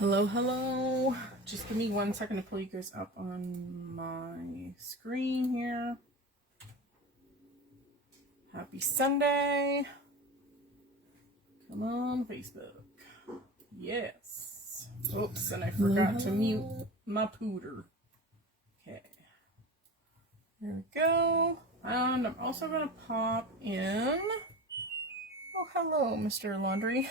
Hello, hello. Just give me 1 second to pull you guys up on my screen here. Happy Sunday. Come on, Facebook. Yes. Oops, and I forgot to mute my pooter. Okay. There we go. And I'm also going to pop in. Oh, hello, Mr. Laundry.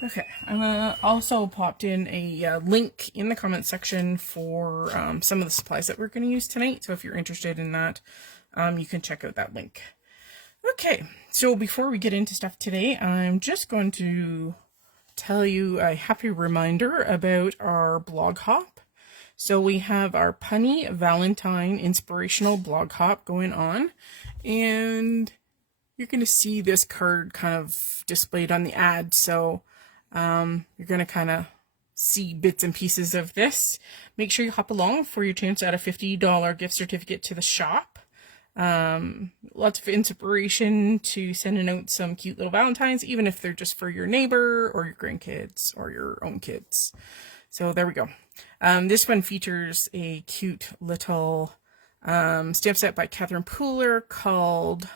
Okay, I also popped in a link in the comment section for some of the supplies that we're going to use tonight. So if you're interested in that, you can check out that link. Okay, so before we get into stuff today, I'm just going to tell you a happy reminder about our blog hop. So we have our Punny Valentine inspirational blog hop going on, and you're going to see this card kind of displayed on the ad. So you're going to kind of see bits and pieces of this. Make sure you hop along for your chance at a $50 gift certificate to the shop. Lots of inspiration to sending out some cute little Valentines, even if they're just for your neighbor or your grandkids or your own kids. So there we go. This one features a cute little stamp set by Catherine Pooler called,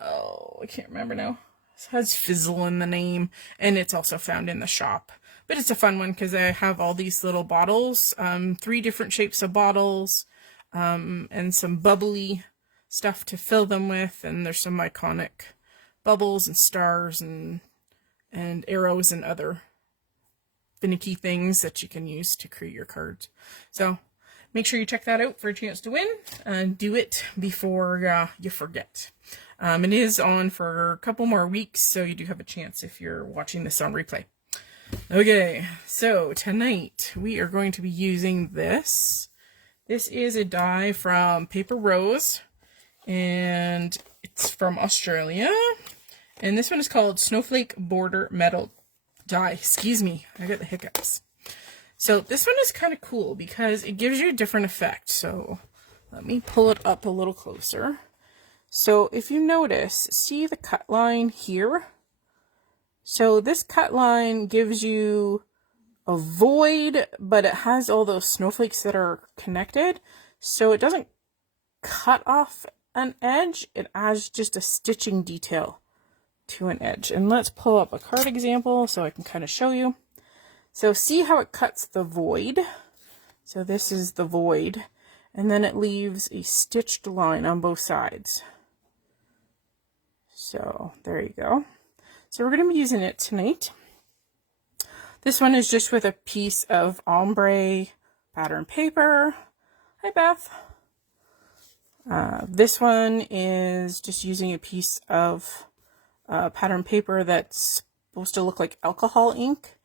oh, I can't remember now. It has Fizzle in the name, and it's also found in the shop. But it's a fun one because I have all these little bottles, 3 different shapes of bottles, and some bubbly stuff to fill them with, and there's some iconic bubbles and stars and arrows and other finicky things that you can use to create your cards. So make sure you check that out for a chance to win, and do it before you forget. It is on for a couple more weeks, so you do have a chance if you're watching this on replay. Okay, so tonight we are going to be using this. This is a die from Paper Rose, and it's from Australia. And this one is called Snowflake Border Metal Die. Excuse me, I got the hiccups. So this one is kind of cool because it gives you a different effect. So let me pull it up a little closer. So if you notice, see the cut line here? So this cut line gives you a void, but it has all those snowflakes that are connected. So it doesn't cut off an edge, it adds just a stitching detail to an edge. And let's pull up a card example so I can kind of show you. So see how it cuts the void? So this is the void, and then it leaves a stitched line on both sides. So there you go. So we're going to be using it tonight. This one is just with a piece of ombre pattern paper. Hi, Beth. This one is just using a piece of pattern paper that's supposed to look like alcohol ink.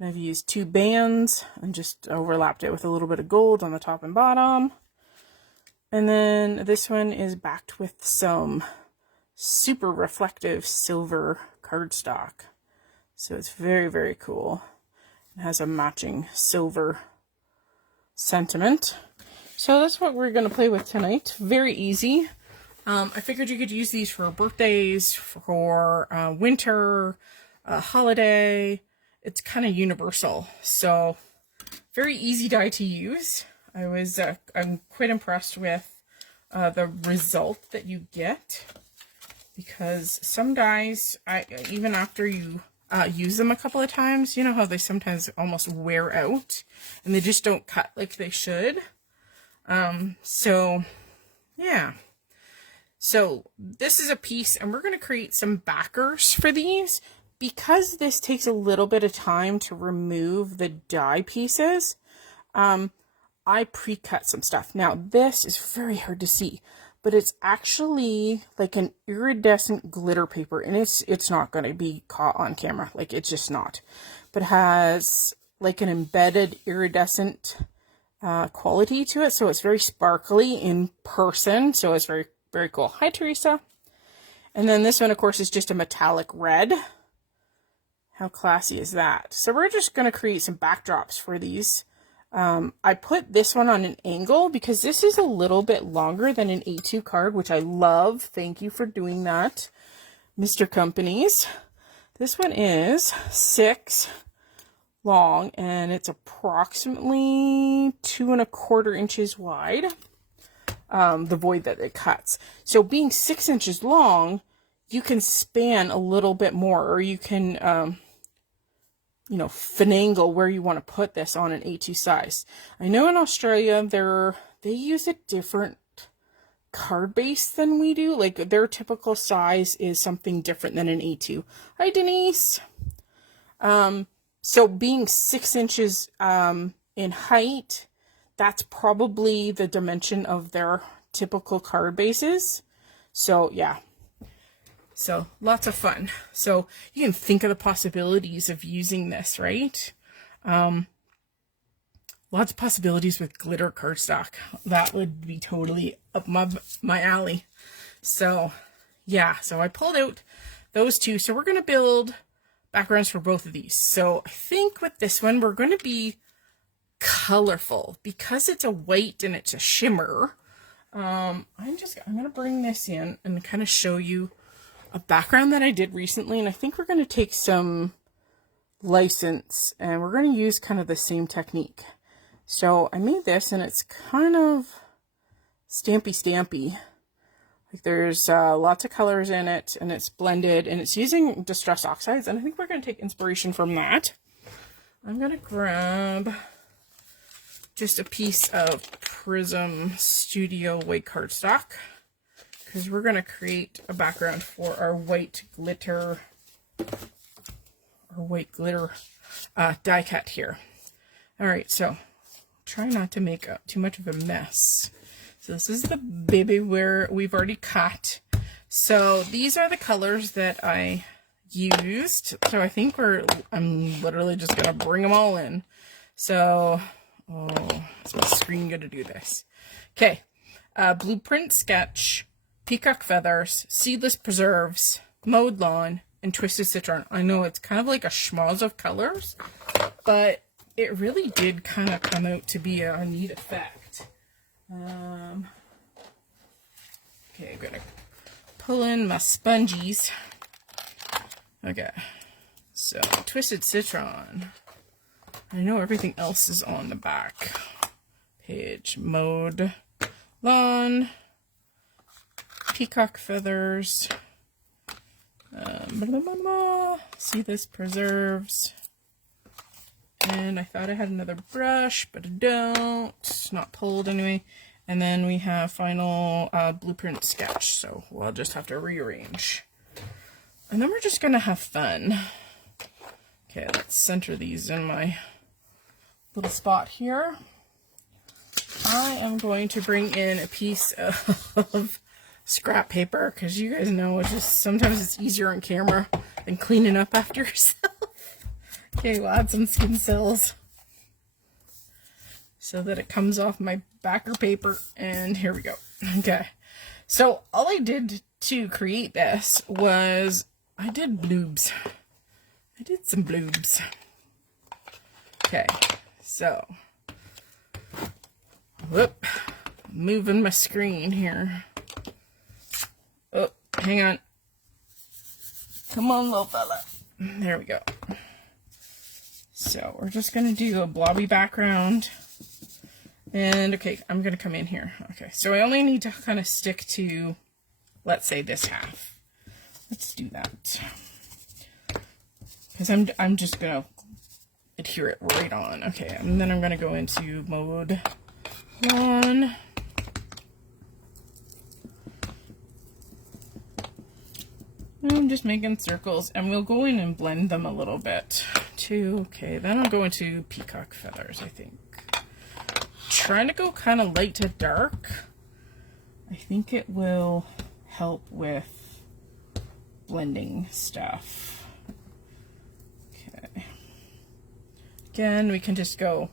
And I've used 2 bands and just overlapped it with a little bit of gold on the top and bottom. And then this one is backed with some super reflective silver cardstock. So it's very, very cool. It has a matching silver sentiment. So that's what we're going to play with tonight. Very easy. I figured you could use these for birthdays, for winter, holiday. It's kind of universal. So very easy die to use. I'm quite impressed with the result that you get, because some dies, even after you use them a couple of times, you know how they sometimes almost wear out and they just don't cut like they should. So yeah. So this is a piece, and we're going to create some backers for these. Because this takes a little bit of time to remove the die pieces, I pre-cut some stuff. Now this is very hard to see, but it's actually like an iridescent glitter paper, and it's not going to be caught on camera, like it's just not. But it has like an embedded iridescent quality to it, so it's very sparkly in person, so it's very, very cool. Hi, Teresa. And then this one, of course, is just a metallic red. How classy is that? So we're just going to create some backdrops for these. I put this one on an angle because this is a little bit longer than an A2 card, which I love. Thank you for doing that, Mr. Companies. This one is 6 long, and it's approximately 2¼ inches wide, the void that it cuts. So being 6 inches long, you can span a little bit more, or you can, you know, finagle where you want to put this on an A2 size. I know in Australia, they use a different card base than we do. Like, their typical size is something different than an A2. Hi, Denise. So being 6 inches in height, that's probably the dimension of their typical card bases. So yeah, so lots of fun. So you can think of the possibilities of using this, right? Lots of possibilities with glitter cardstock. That would be totally up my alley. So yeah, so I pulled out those two. So we're going to build backgrounds for both of these. So I think with this one, we're going to be colorful because it's a white and it's a shimmer. I'm going to bring this in and kind of show you a background that I did recently. And I think we're going to take some license and we're going to use kind of the same technique. So I made this and it's kind of stampy. Like, there's lots of colors in it, and it's blended, and it's using distress oxides, and I think we're going to take inspiration from that. I'm going to grab just a piece of Prism Studio white cardstock, because we're going to create a background for our white glitter die cut here. All right, so try not to make too much of a mess. So this is the baby where we've already cut. So these are the colors that I used. So I think I'm literally just going to bring them all in. So, is my screen going to do this? Okay. Blueprint Sketch, Peacock Feathers, Seedless Preserves, Mowed Lawn, and Twisted Citron. I know it's kind of like a schmoz of colors, but it really did kind of come out to be a neat effect. Okay, I'm gonna pull in my spongies. Okay, so Twisted Citron. I know everything else is on the back page. Mowed Lawn, Peacock Feathers, Seedless Preserves. And I thought I had another brush, but I don't. It's not pulled anyway. And then we have final Blueprint Sketch. So we'll just have to rearrange. And then we're just going to have fun. Okay, let's center these in my little spot here. I am going to bring in a piece of scrap paper, because you guys know it's just sometimes it's easier on camera than cleaning up after yourself. Okay, we'll add some skin cells so that it comes off my backer paper, and here we go. Okay, so all I did to create this was I did bloobs. I did some bloobs. Okay, so whoop, moving my screen here. Oh, hang on. Come on, little fella. There we go. So we're just going to do a blobby background. And okay, I'm going to come in here. Okay, so I only need to kind of stick to, let's say, this half. Let's do that. Because I'm just going to adhere it right on. Okay, and then I'm going to go into Mowed Lawn. I'm just making circles, and we'll go in and blend them a little bit too. Okay, then I'll go into Peacock Feathers, I think. Trying to go kind of light to dark. I think it will help with blending stuff. Okay. Again, we can just go,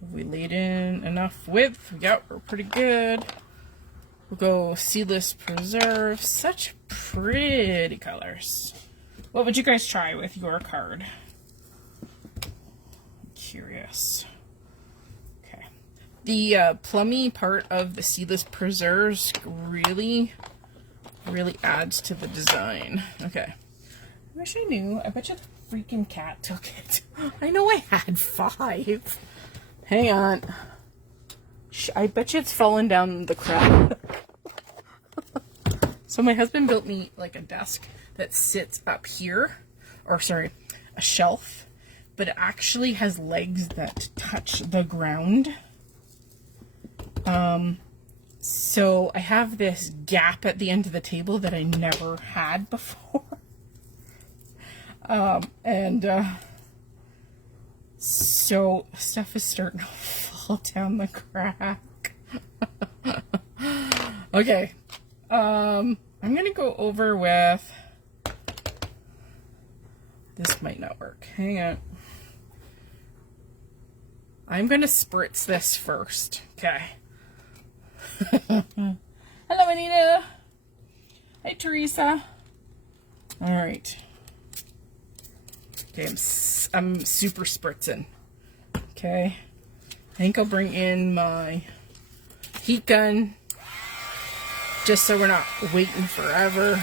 have we laid in enough width? Yep, we're pretty good. We'll go Seedless Preserve. Such pretty colors. What would you guys try with your card? I'm curious. Okay. The plummy part of the Seedless Preserves really adds to the design. Okay. wish I knew. I bet you the freaking cat took it. I know I had 5. Hang on. I bet you it's fallen down the crap. So my husband built me like a desk that sits up here. Or sorry, a shelf. But it actually has legs that touch the ground. So I have this gap at the end of the table that I never had before. So stuff is starting to fall down the crack. Okay. I'm gonna go over with, this might not work. Hang on. I'm gonna spritz this first. Okay. Hello, Anita. Hey, Teresa. All right. Okay, I'm super spritzing. Okay. I think I'll bring in my heat gun just so we're not waiting forever.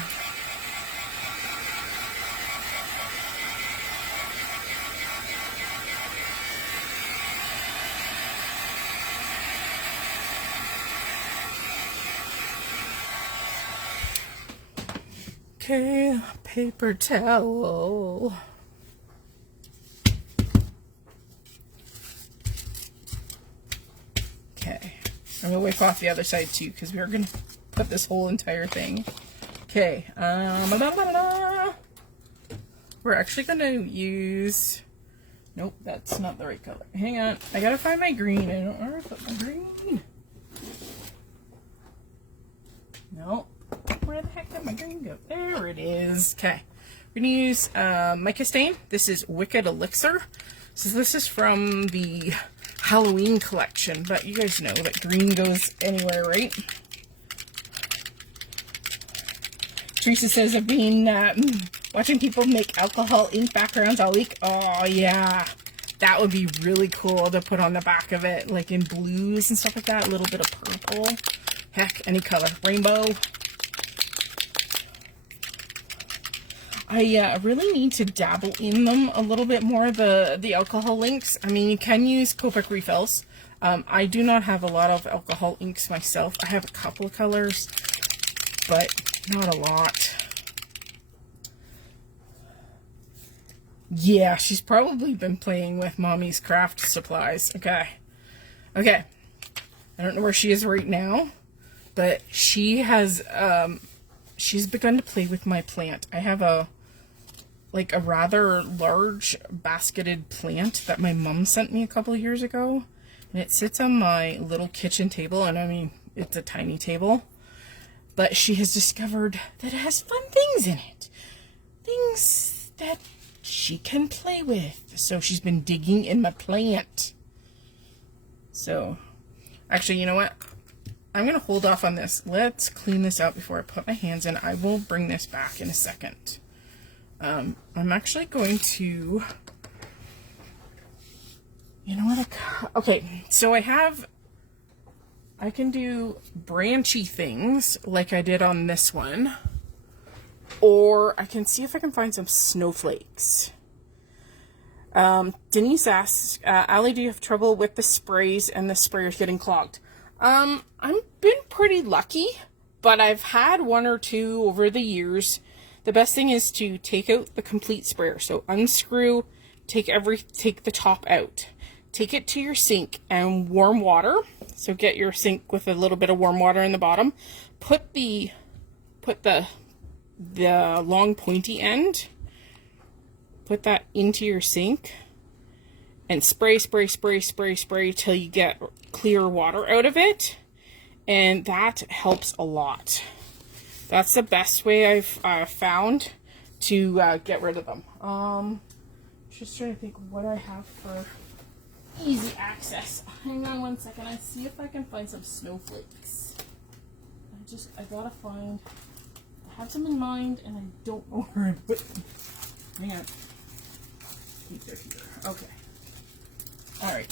Okay, paper towel. Okay, I'm gonna wipe off the other side too because we're gonna put this whole entire thing. Okay, we're actually gonna use, nope, that's not the right color. Hang on, I gotta find my green. I don't know where I put my green. No. Where the heck did my green go? There it is. Okay. We're going to use mica stain. This is Wicked Elixir. So this is from the Halloween collection. But you guys know that green goes anywhere, right? Teresa says, I've been watching people make alcohol ink backgrounds all week. Oh, yeah. That would be really cool to put on the back of it. Like in blues and stuff like that. A little bit of purple. Heck, any color. Rainbow. I really need to dabble in them a little bit more, the alcohol inks. I mean, you can use Copic refills. I do not have a lot of alcohol inks myself. I have a couple of colors, but not a lot. Yeah, she's probably been playing with Mommy's craft supplies. Okay. Okay. I don't know where she is right now, but she has, she's begun to play with my plant. I have a rather large basketed plant that my mom sent me a couple of years ago. And it sits on my little kitchen table. And I mean, it's a tiny table. But she has discovered that it has fun things in it. Things that she can play with. So she's been digging in my plant. So, actually, you know what? I'm going to hold off on this. Let's clean this out before I put my hands in. I will bring this back in a second. I'm actually going to, you know what? Okay, so I can do branchy things like I did on this one. Or I can see if I can find some snowflakes. Denise asks, Allie, do you have trouble with the sprays and the sprayers getting clogged? I've been pretty lucky, but I've had 1 or 2 over the years. The best thing is to take out the complete sprayer. So unscrew, take the top out. Take it to your sink and warm water. So get your sink with a little bit of warm water in the bottom. Put the long pointy end, put that into your sink and spray till you get clear water out of it. And that helps a lot. That's the best way I've found to get rid of them. Just trying to think what I have for easy access. Hang on one second. I see if I can find some snowflakes. I gotta find. I have some in mind, and I don't know where I put them. Hang on. I think they're here. Okay. All right.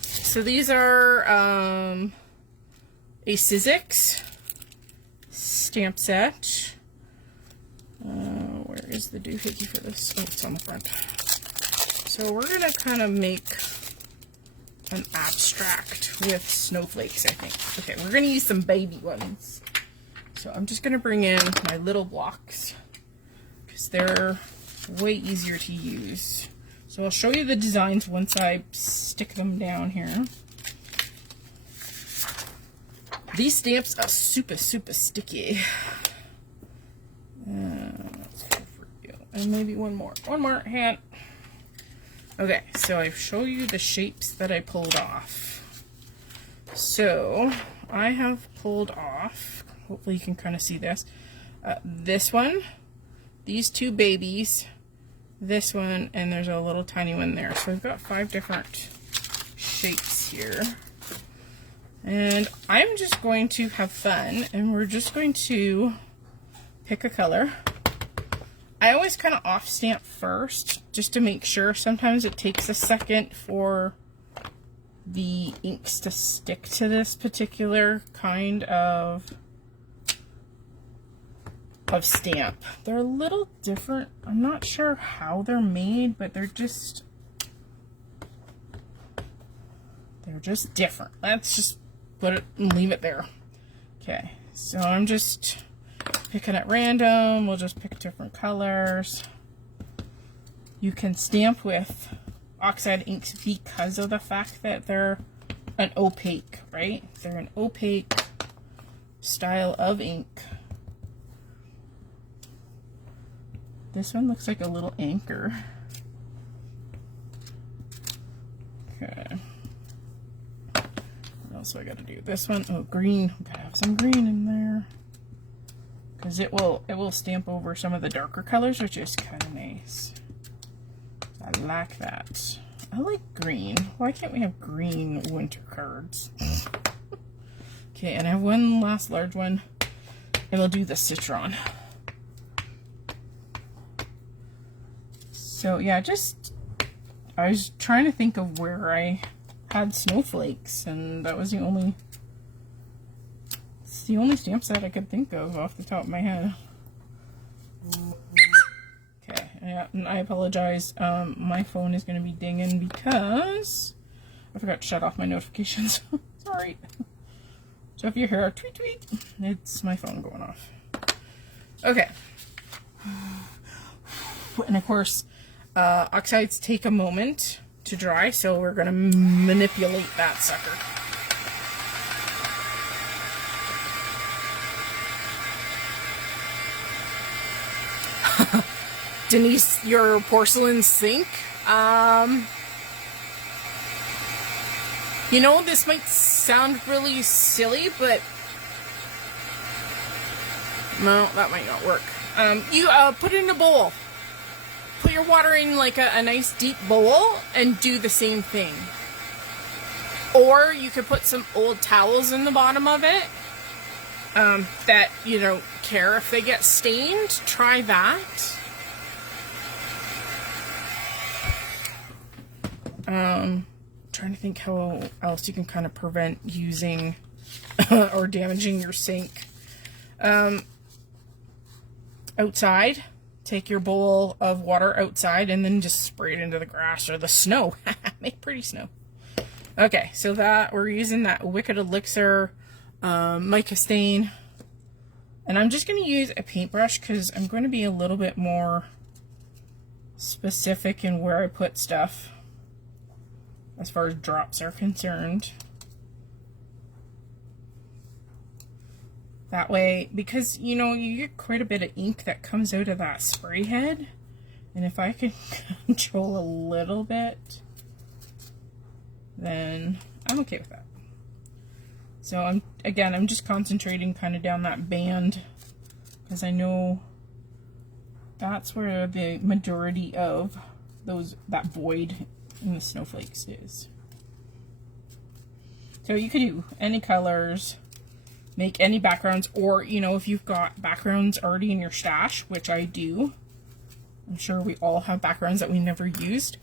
So these are a Sizzix stamp set. Where is the doohickey for this? Oh, it's on the front. So we're gonna kind of make an abstract with snowflakes, I think. Okay, we're gonna use some baby ones. So I'm just gonna bring in my little blocks because they're way easier to use. So I'll show you the designs once I stick them down here. These stamps are super, super sticky. Let's go for you. And maybe one more hand. Okay, so I show you the shapes that I pulled off. So I have pulled off, hopefully you can kind of see this, this one, these two babies, this one, and there's a little tiny one there. So I've got 5 different shapes here. And I'm just going to have fun, and we're just going to pick a color. I always kind of off stamp first, just to make sure. Sometimes it takes a second for the inks to stick to this particular kind of stamp. They're a little different. I'm not sure how they're made, but they're just different. Let's just put it and leave it there. Okay, so I'm just picking at random. We'll just pick different colors. You can stamp with oxide inks because of the fact that they're an opaque, right? They're an opaque style of ink. This one looks like a little anchor. Okay. What else do I gotta do? This one, oh, green. Gotta have some green in there. Because it will stamp over some of the darker colors, which is kind of nice. I like that. I like green. Why can't we have green winter cards? Okay, and I have one last large one, and we'll do the citron. So yeah, I was trying to think of where I had snowflakes, and that was the only stamp set I could think of off the top of my head. Okay, yeah, and I apologize. My phone is going to be dinging because I forgot to shut off my notifications. Sorry. So if you hear a tweet tweet, it's my phone going off. Okay. And of course, oxides take a moment to dry, so we're going to manipulate that sucker. Denise, your porcelain sink. You know, this might sound really silly, but no, that might not work. You put it in a bowl. Put your water in like a nice deep bowl and do the same thing. Or you could put some old towels in the bottom of it that you don't care if they get stained. Try that. Trying to think how else you can kind of prevent using or damaging your sink. Outside, take your bowl of water outside and then just spray it into the grass or the snow. Make pretty snow. Okay, so that we're using that Wicked Elixir mica stain, and I'm just going to use a paintbrush because I'm going to be a little bit more specific in where I put stuff as far as drops are concerned. That way, because you know, you get quite a bit of ink that comes out of that spray head, and if I can control a little bit, then I'm okay with that. So I'm just concentrating kind of down that band because I know that's where the majority of that void in the snowflakes is. So you could do any colors, make any backgrounds, or you know, if you've got backgrounds already in your stash, which I do, I'm sure we all have backgrounds that we never used,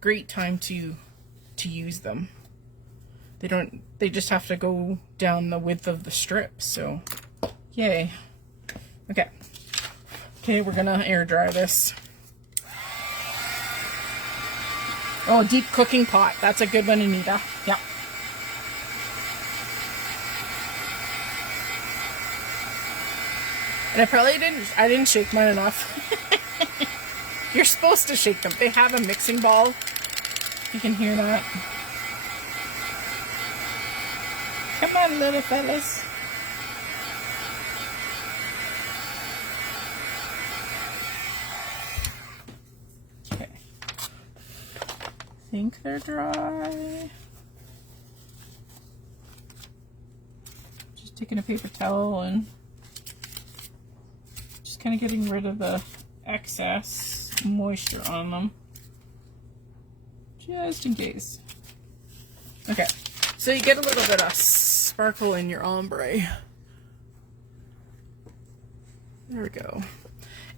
great time to use them. They just have to go down the width of the strip, so yay. Okay, Okay, we're gonna air dry this. Oh, deep cooking pot. That's a good one, Anita. Yep. And I didn't shake mine enough. You're supposed to shake them. They have a mixing ball. You can hear that. Come on, little fellas. Okay. I think they're dry. Just taking a paper towel and just kind of getting rid of the excess moisture on them. Just in case. Okay. So you get a little bit of sparkle in your ombre. There we go.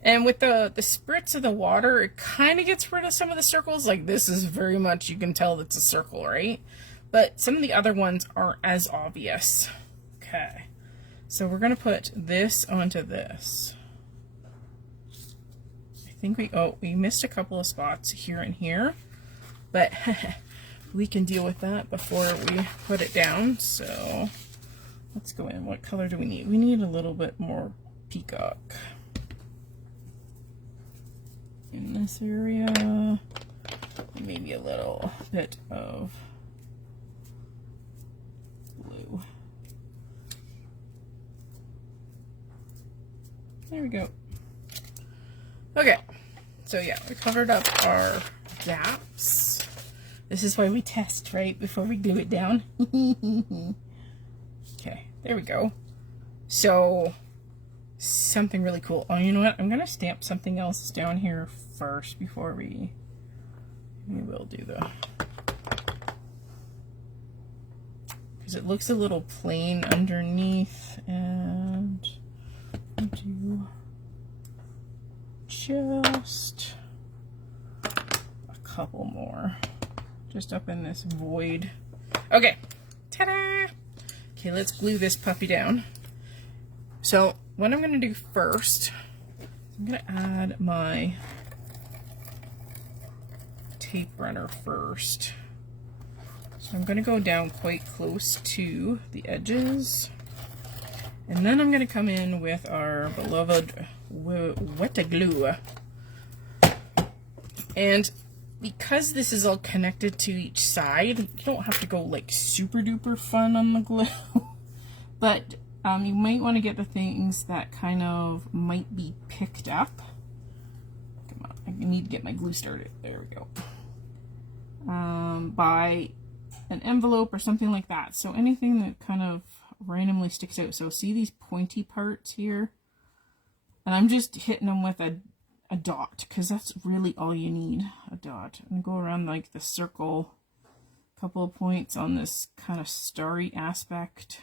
And with the spritz of the water, it kind of gets rid of some of the circles. Like this is very much, you can tell it's a circle, right? But some of the other ones aren't as obvious. Okay. So we're going to put this onto this. I think we missed a couple of spots here and here. But we can deal with that before we put it down. So let's go in. What color do we need? We need a little bit more peacock in this area. And maybe a little bit of blue. There we go. Okay. So yeah, we covered up our gaps. This is why we test, right? Before we glue it down. Okay, there we go. So, something really cool. Oh, you know what? I'm going to stamp something else down here first before we will do the... Because it looks a little plain underneath. And I'll do just a couple more. Just up in this void. Okay. Ta-da! Okay, let's glue this puppy down. So, what I'm going to do first, I'm going to add my tape runner first. So I'm going to go down quite close to the edges. And then I'm going to come in with our beloved wet glue. And because this is all connected to each side, you don't have to go like super duper fun on the glue. But you might want to get the things that kind of might be picked up. Come on, I need to get my glue started. There we go. By an envelope or something like that. So anything that kind of randomly sticks out. So see these pointy parts here? And I'm just hitting them with a dot, because that's really all you need, a dot. And go around like the circle, a couple of points on this kind of starry aspect.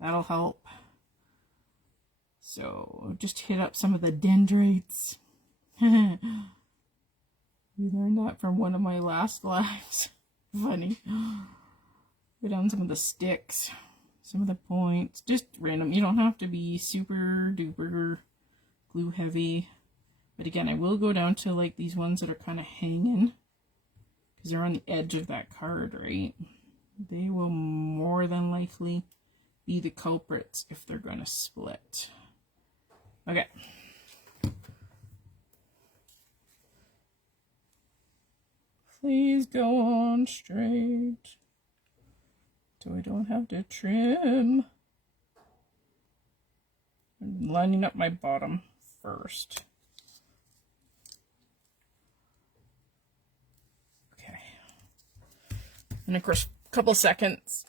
That'll help. So just hit up some of the dendrites. We learned that from one of my last lives. Funny. Go down some of the sticks, some of the points, just random. You don't have to be super duper glue heavy. But again, I will go down to like these ones that are kind of hanging, because they're on the edge of that card, right? They will more than likely be the culprits if they're going to split. Okay. Please go on straight, so I don't have to trim. I'm lining up my bottom first. And of course, a couple seconds.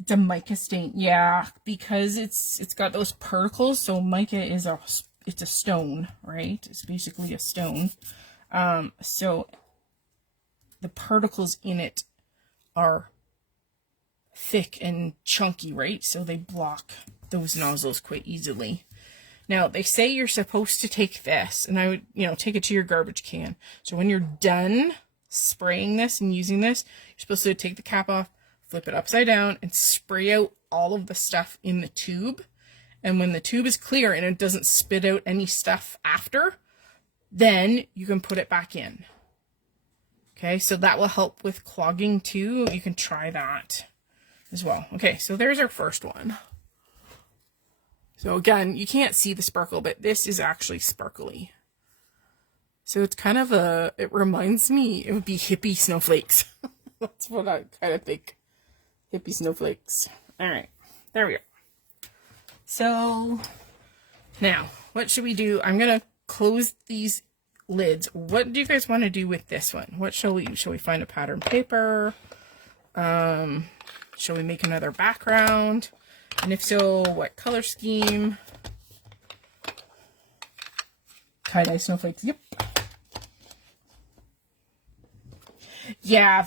It's a mica stain. Yeah, because it's got those particles. So mica is it's a stone, right? It's basically a stone. So the particles in it are thick and chunky, right? So they block those nozzles quite easily. Now, they say you're supposed to take this, and I would, take it to your garbage can. So when you're done spraying this and using this, you're supposed to take the cap off, flip it upside down, and spray out all of the stuff in the tube. And when the tube is clear and it doesn't spit out any stuff after, then you can put it back in. Okay, so that will help with clogging too. You can try that as well. Okay, so there's our first one. So again, you can't see the sparkle, but this is actually sparkly. So it's kind of it reminds me, it would be hippie snowflakes. That's what I kind of think. Hippie snowflakes. All right, there we go. So now, what should we do? I'm going to close these lids. What do you guys want to do with this one? What shall we do? Shall we find a pattern paper? Shall we make another background? And if so, what color scheme? Tie-dye snowflakes. Yep. Yeah,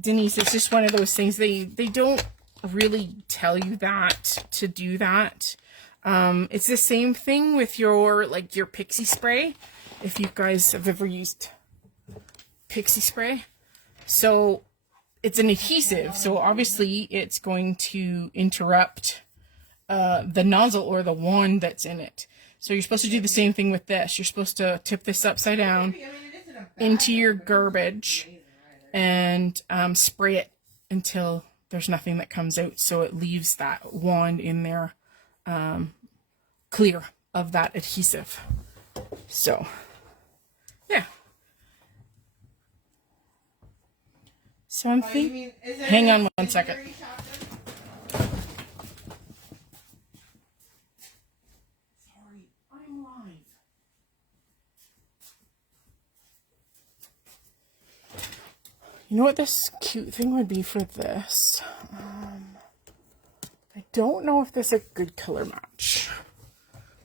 Denise, it's just one of those things. They don't really tell you that to do that. It's the same thing with your pixie spray. If you guys have ever used pixie spray. So it's an adhesive. So obviously it's going to interrupt the nozzle or the wand that's in it. So you're supposed to do the same thing with this. You're supposed to tip this upside down into your garbage and spray it until there's nothing that comes out. So it leaves that wand in there clear of that adhesive. So, yeah. So I'm thinking, hang on one second. Sorry, I'm live. You know what this cute thing would be for this? I don't know if this is a good color match.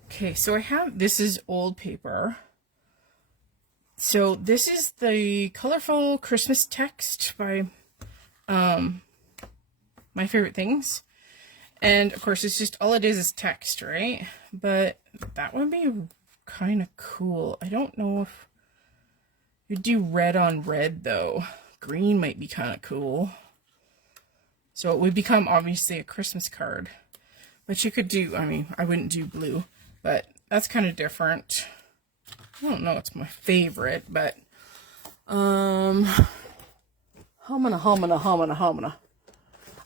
Okay, so this is old paper. So this is the colorful Christmas text by My Favorite Things. And of course, it's just, all it is text, right? But that would be kind of cool. I don't know if you'd do red on red though. Green might be kind of cool. So it would become obviously a Christmas card. But you could do, I mean, I wouldn't do blue, but that's kind of different. I don't know it's my favorite, but humana.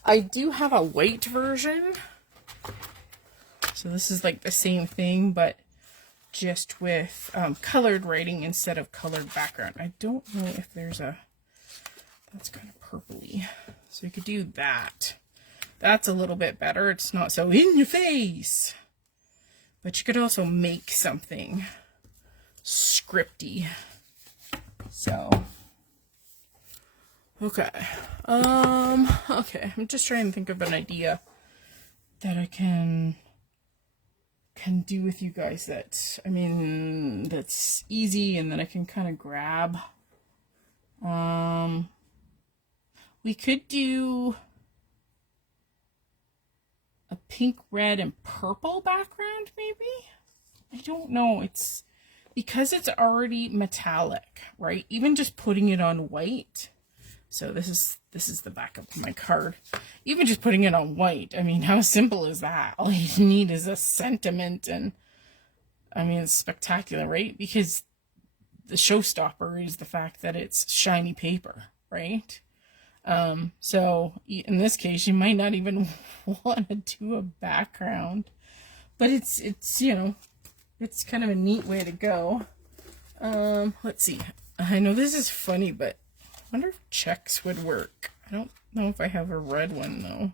I do have a white version. So this is like the same thing, but just with colored writing instead of colored background. I don't know if there's that's kind of purpley. So you could do that. That's a little bit better. It's not so in your face. But you could also make something scripty. So, okay. Okay. I'm just trying to think of an idea that I can do with you guys that, I mean, that's easy and that I can kind of grab. We could do a pink, red, and purple background, maybe? I don't know. It's because it's already metallic, right? Even just putting it on white. So this is the back of my card. Even just putting it on white. I mean, how simple is that? All you need is a sentiment, and I mean, it's spectacular, right? Because the showstopper is the fact that it's shiny paper, right? So in this case, you might not even want to do a background, but it's, you know, it's kind of a neat way to go. Let's see. I know this is funny, but I wonder if checks would work. I don't know if I have a red one though.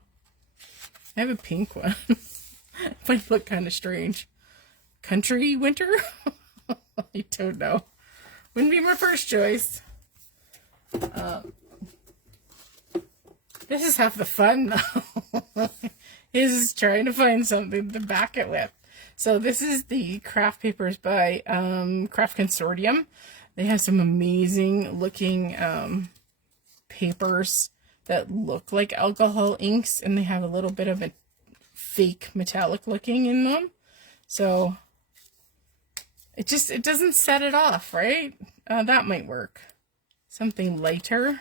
I have a pink one. It might look kind of strange. Country winter? I don't know. Wouldn't be my first choice. This is half the fun though. Is trying to find something to back it with. So this is the craft papers by Craft Consortium. They have some amazing looking papers that look like alcohol inks, and they have a little bit of a fake metallic looking in them. So it doesn't set it off, right? That might work. Something lighter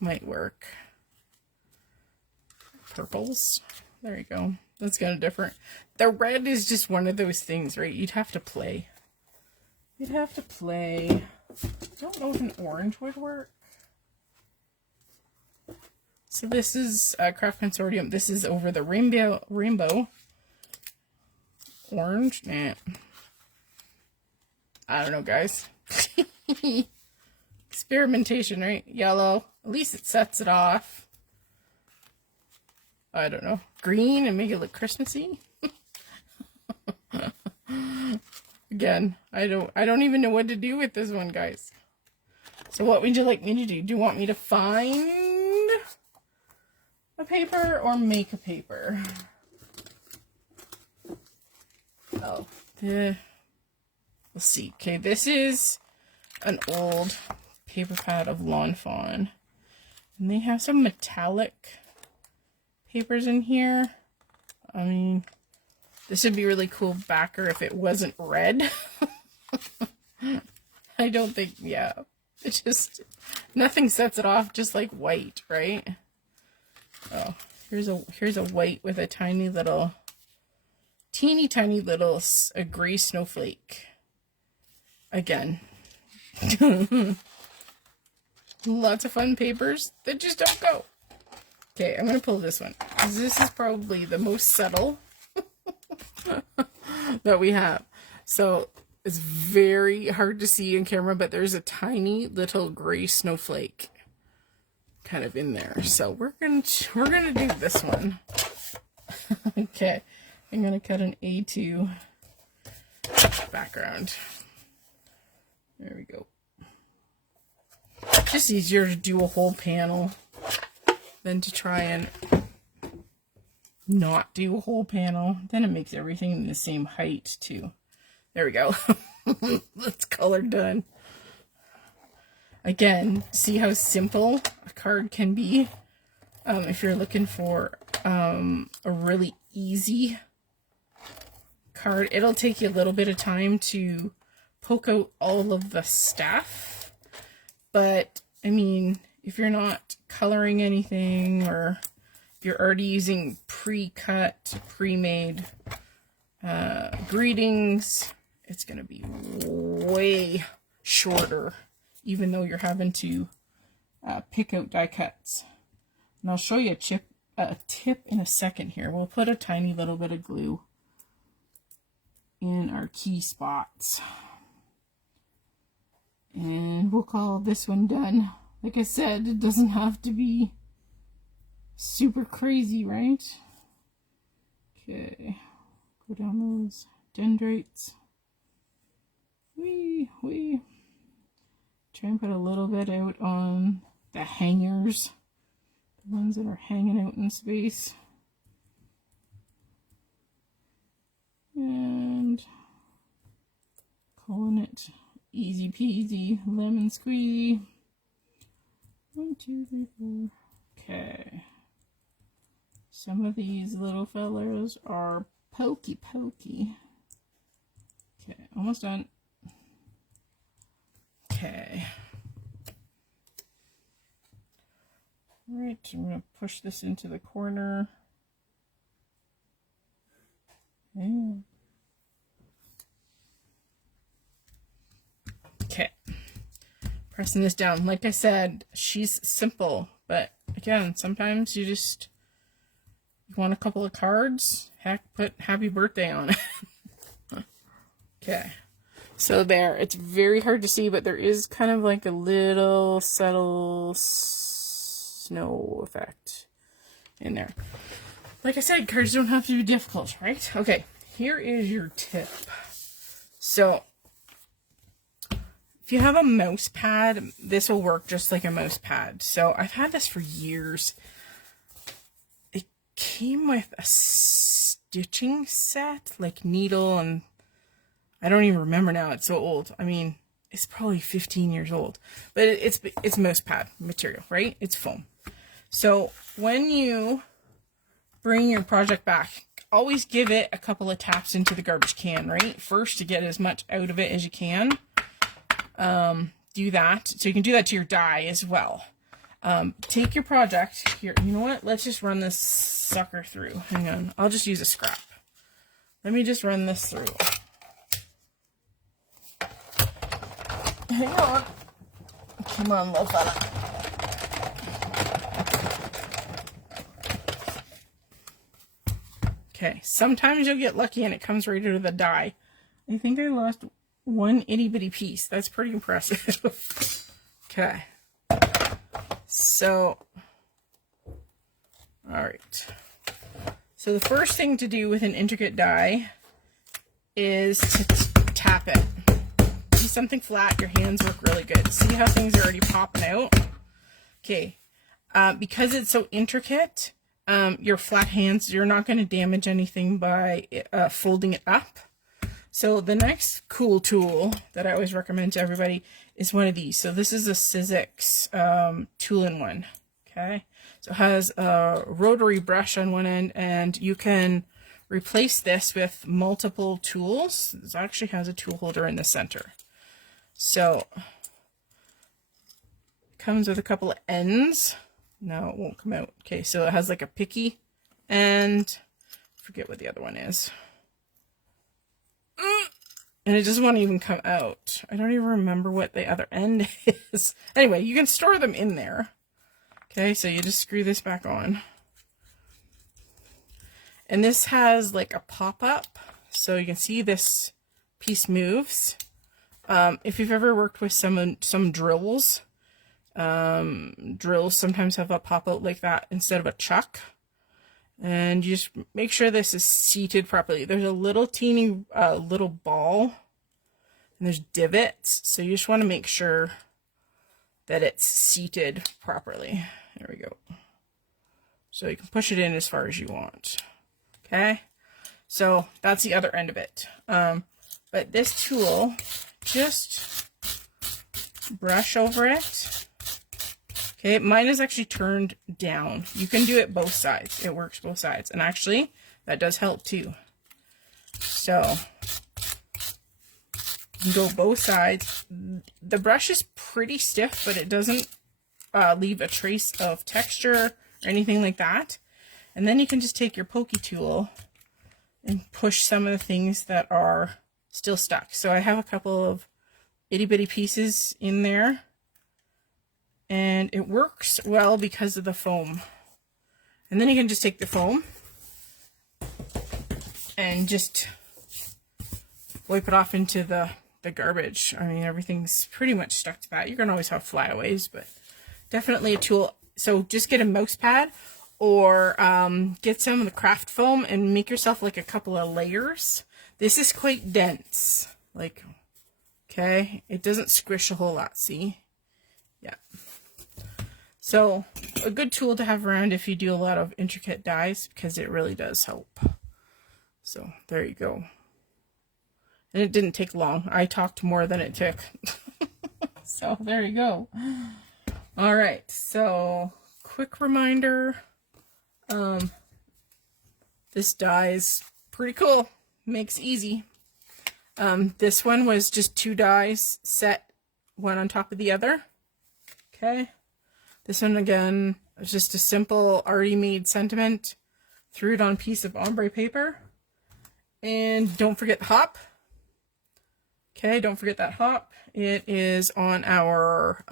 might work. Purples. There you go. That's kind of different. The red is just one of those things, right? You'd have to play. You'd have to play. I don't know if an orange would work. So this is Craft Consortium. This is over the rainbow. Orange? Nah. I don't know, guys. Experimentation, right? Yellow. At least it sets it off. I don't know. Green and make it look Christmassy. Again, I don't even know what to do with this one, guys. So what would you like me to do? Do you want me to find a paper or make a paper? Oh, let's see. Okay, this is an old paper pad of Lawn Fawn. And they have some metallic papers in here. I mean, this would be really cool backer if it wasn't red. I don't think, yeah. It just, nothing sets it off just like white, right? Oh, here's a white with a tiny little, teeny tiny little gray snowflake. Again. Lots of fun papers that just don't go. Okay, I'm going to pull this one. This is probably the most subtle that we have. So it's very hard to see in camera, but there's a tiny little gray snowflake kind of in there. So we're gonna do this one. Okay, I'm gonna cut an A2 background. There we go. Just easier to do a whole panel than to try and not do a whole panel. Then it makes everything the same height too. There we go. That's color done. Again, see how simple a card can be? If you're looking for a really easy card, it'll take you a little bit of time to poke out all of the stuff. But, I mean, if you're not coloring anything, or if you're already using pre-cut, pre-made greetings, it's going to be way shorter, even though you're having to pick out die cuts. And I'll show you a tip in a second here. We'll put a tiny little bit of glue in our key spots. And we'll call this one done. Like I said, it doesn't have to be super crazy, right? Okay, go down those dendrites. Wee. Try and put a little bit out on the hangers, the ones that are hanging out in space. And calling it easy peasy, lemon squeezy. 1, 2, 3, 4. Okay. Some of these little fellows are pokey. Okay, almost done. Okay. Alright, I'm going to push this into the corner. Okay. Pressing this down. Like I said, she's simple, but again, sometimes you want a couple of cards, heck, put happy birthday on it. Okay. So there, it's very hard to see, but there is kind of like a little subtle snow effect in there. Like I said, cards don't have to be difficult, right? Okay, here is your tip. So, if you have a mouse pad, this will work just like a mouse pad. So, I've had this for years. It came with a stitching set, like needle, and I don't even remember now. It's so old. I mean, it's probably 15 years old. But it's mouse pad material, right? It's foam. So, when you bring your project back, always give it a couple of taps into the garbage can, right? First, to get as much out of it as you can. Do that. So you can do that to your die as well. Take your project here. You know what? Let's just run this sucker through. Hang on. I'll just use a scrap. Let me just run this through. Hang on. Come on, little fella. Okay, sometimes you'll get lucky and it comes right out of the die. I think I lost one itty bitty piece. That's pretty impressive. Okay. So, all right. So the first thing to do with an intricate die is to tap it. See something flat, your hands work really good. See how things are already popping out? Okay. Because it's so intricate, your flat hands, you're not going to damage anything by folding it up. So the next cool tool that I always recommend to everybody is one of these. So this is a Sizzix two-in-one. Okay. So it has a rotary brush on one end, and you can replace this with multiple tools. This actually has a tool holder in the center. So it comes with a couple of ends. No, it won't come out. Okay, so it has like a picky end. I forget what the other one is. And it just won't even come out. I don't even remember what the other end is. Anyway, you can store them in there. Okay, so you just screw this back on. And this has like a pop-up. So you can see this piece moves. If you've ever worked with some drills, drills sometimes have a pop-out like that instead of a chuck. And you just make sure this is seated properly. There's a little teeny little ball, and there's divots. So you just want to make sure that it's seated properly. There we go. So you can push it in as far as you want. Okay. So that's the other end of it. But this tool, just brush over it. Okay, mine is actually turned down. You can do it both sides. It works both sides. And actually, that does help too. So, you can go both sides. The brush is pretty stiff, but it doesn't leave a trace of texture or anything like that. And then you can just take your pokey tool and push some of the things that are still stuck. So I have a couple of itty bitty pieces in there. And it works well because of the foam. And then you can just take the foam and just wipe it off into the garbage. I mean, everything's pretty much stuck to that. You're going to always have flyaways, but definitely a tool. So just get a mouse pad or get some of the craft foam and make yourself like a couple of layers. This is quite dense. Like, okay, it doesn't squish a whole lot, see? Yeah. So a good tool to have around if you do a lot of intricate dies, because it really does help. So there you go. And it didn't take long. I talked more than it took. So there you go. All right. So quick reminder. This die is pretty cool. Makes easy. This one was just 2 dies set one on top of the other. Okay. This one again is just a simple already made sentiment. Threw it on a piece of ombre paper. And don't forget the hop. Okay, don't forget that hop. It is on our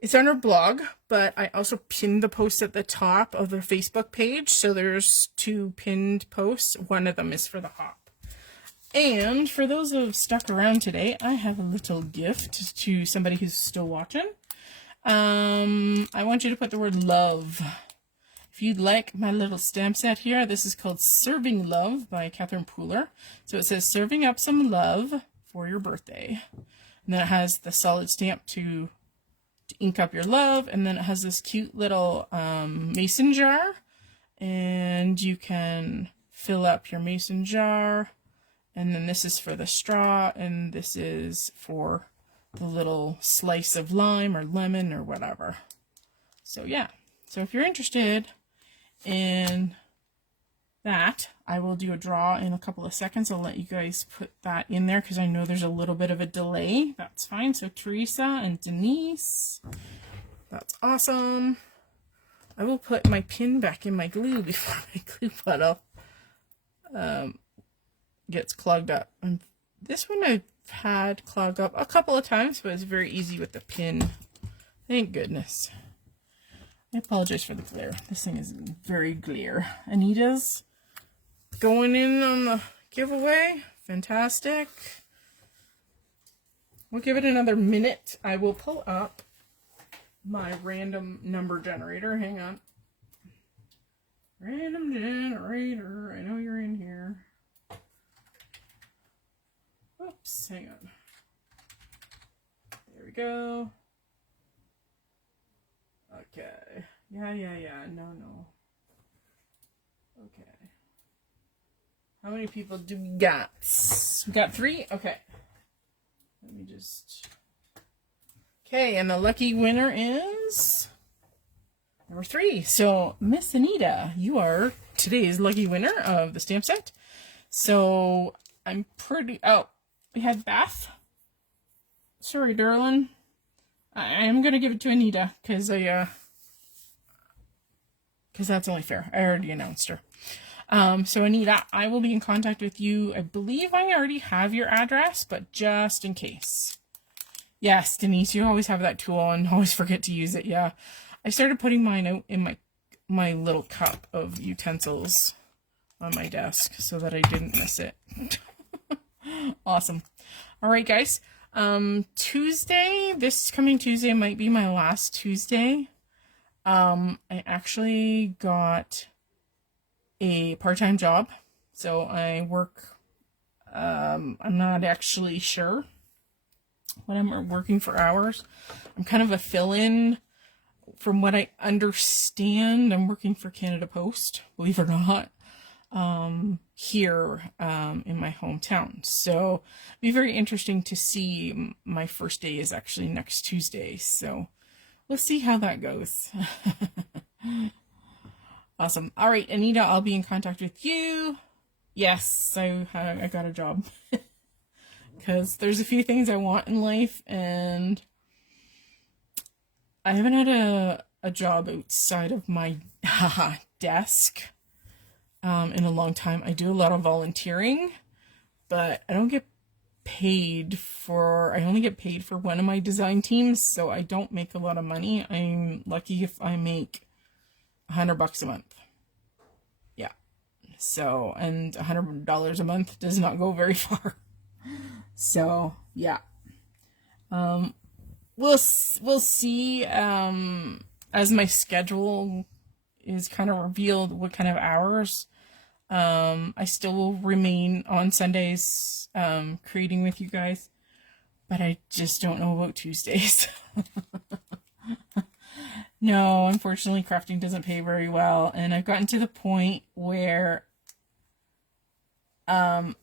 it's on our blog, but I also pinned the post at the top of the Facebook page. So there's 2 pinned posts. One of them is for the hop. And for those who have stuck around today, I have a little gift to somebody who's still watching. I want you to put the word love. If you'd like my little stamp set here, this is called Serving Love by Catherine Pooler. So it says serving up some love for your birthday. And then it has the solid stamp to ink up your love. And then it has this cute little mason jar. And you can fill up your mason jar. And then this is for the straw. And this is for the little slice of lime or lemon or whatever. So yeah. So if you're interested in that, I will do a draw in a couple of seconds. I'll let you guys put that in there because I know there's a little bit of a delay. That's fine. So Teresa and Denise, That's awesome. I will put my pin back in my glue before my glue puddle gets clogged up. And this one I've had clogged up a couple of times, but it's very easy with the pin. Thank goodness. I apologize for the glare. This thing is very glare. Anita's going in on the giveaway. Fantastic. We'll give it another minute. I will pull up my random number generator. Hang on. Random generator. I know you're in here. Oops, hang on. There we go. Okay. Yeah. No. Okay. How many people do we got? We got 3? Okay. Let me just... Okay, and the lucky winner is number 3. So, Miss Anita, you are today's lucky winner of the stamp set. So, I'm pretty... Oh, we had Beth. Sorry, darling. I am going to give it to Anita, because that's only fair. I already announced her. So Anita, I will be in contact with you. I believe I already have your address, but just in case. Yes, Denise, you always have that tool and always forget to use it. Yeah. I started putting mine out in my little cup of utensils on my desk so that I didn't miss it. Awesome. All right, guys. Tuesday, this coming Tuesday might be my last Tuesday. I actually got a part-time job. So I work, I'm not actually sure what I'm working for hours. I'm kind of a fill-in. From what I understand, I'm working for Canada Post, believe it or not, here in my hometown. So it'll be very interesting to see. My first day is actually next Tuesday. So we'll see how that goes. Awesome. All right, Anita, I'll be in contact with you. Yes, I got a job. Because there's a few things I want in life, and I haven't had a job outside of my desk in a long time. I do a lot of volunteering, but I don't get paid for, I only get paid for one of my design teams, so I don't make a lot of money. I'm lucky if I make $100 a month. Yeah. So, and $100 a month does not go very far. So, yeah. We'll see, as my schedule is kind of revealed, what kind of hours. I still will remain on Sundays, creating with you guys, but I just don't know about Tuesdays. No, unfortunately, crafting doesn't pay very well, and I've gotten to the point where, I'm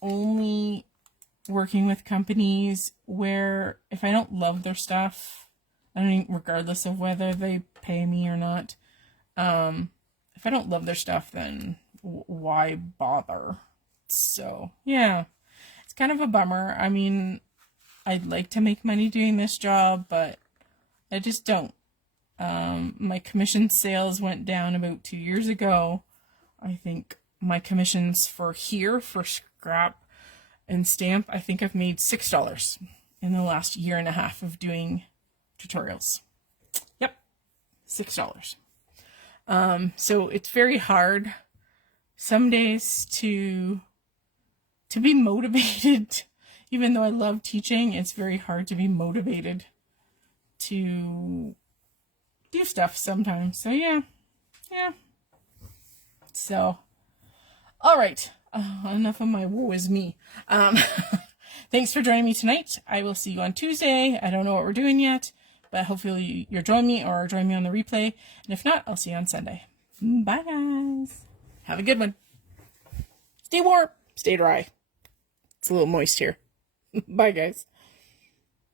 only working with companies where if I don't love their stuff, I don't even, regardless of whether they pay me or not, if I don't love their stuff, then why bother? So, yeah, it's kind of a bummer. I mean, I'd like to make money doing this job, but I just don't. My commission sales went down about 2 years ago. I think my commissions for scrap and stamp, I think I've made $6 in the last year and a half of doing tutorials. Yep, $6. So it's very hard some days to be motivated. Even though I love teaching, it's very hard to be motivated to do stuff sometimes. So yeah. So, all right. Enough of my woe is me. Thanks for joining me tonight. I will see you on Tuesday. I don't know what we're doing yet, but hopefully you'll join me or join me on the replay. And if not, I'll see you on Sunday. Bye, guys. Have a good one. Stay warm. Stay dry. It's a little moist here. Bye, guys.